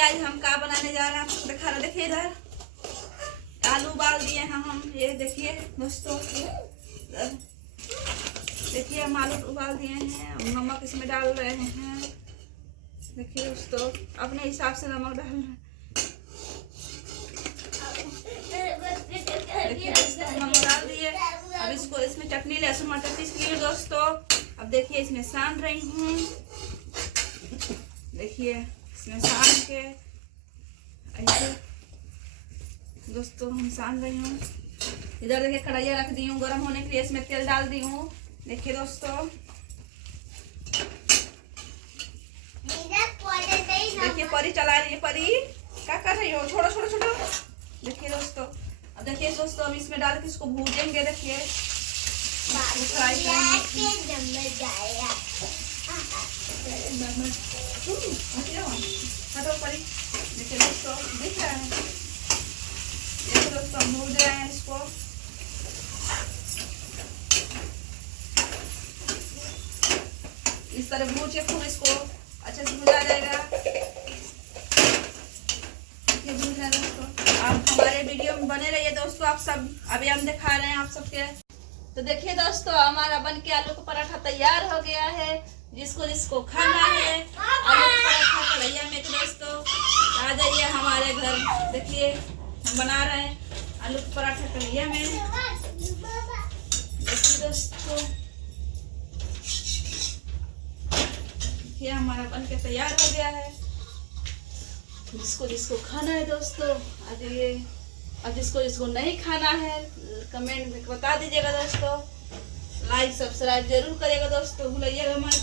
आज हम क्या बनाने जा रहे हैं आपको दिखा रहे। देखिए इधर आलू उबाल दिए हैं हम। ये देखिए दोस्तों, देखिए हम आलू उबाल दिए हैं। नमक इसमें डाल रहे हैं। देखिए दोस्तों, अपने हिसाब से नमक डाल रहे हैं। देखिए दोस्तों, नमक डाल दिए। अब इसको इसमें चटनी लहसुन मटर पीस लिए दोस्तों। अब देखिए इसमें सान रही हूँ। देखिए इसमें सान के ऐसे दोस्तों हम सान रही हूँ। इधर देखिए कढ़ाइया रख दी हूँ गर्म होने के लिए। इसमें तेल डाल दी हूँ। देखिए दोस्तों, देखिए परी चला रही है। परी क्या कर रही हो? छोड़ो छोड़ो छोड़ो। देखिए दोस्तों, अब देखिए दोस्तों, हम इसमें डाल के इसको भूजेंगे। देखिए फ्राई करेंगे। हटो परी। देखिए दोस्तों, दिख रहा है। देखिए दोस्तों, हम भूज रहे हैं इसको। इस तरह भूज के खूब इसको अच्छे से भुजा जाएगा। ये भूज रहे हैं दोस्तों। आप हमारे वीडियो में बने रहिए दोस्तों। आप सब अभी हम दिखा रहे हैं आप सबके। तो देखिए दोस्तों, हमारा बन के आलू का पराठा तैयार हो गया है। जिसको जिसको खाना है आलू का पराठा कढ़ैया में दोस्तों आ जाइए हमारे घर। देखिए हम बना रहे हैं आलू का पराठा कढ़ैया में। देखिए दोस्तों, ये हमारा बन के तैयार हो गया है। जिसको जिसको खाना है दोस्तों आ जाइए। और जिसको जिसको नहीं खाना है कमेंट में बता दीजिएगा दोस्तों। लाइक सब्सक्राइब जरूर करिएगा दोस्तों, भूलिएगा मत।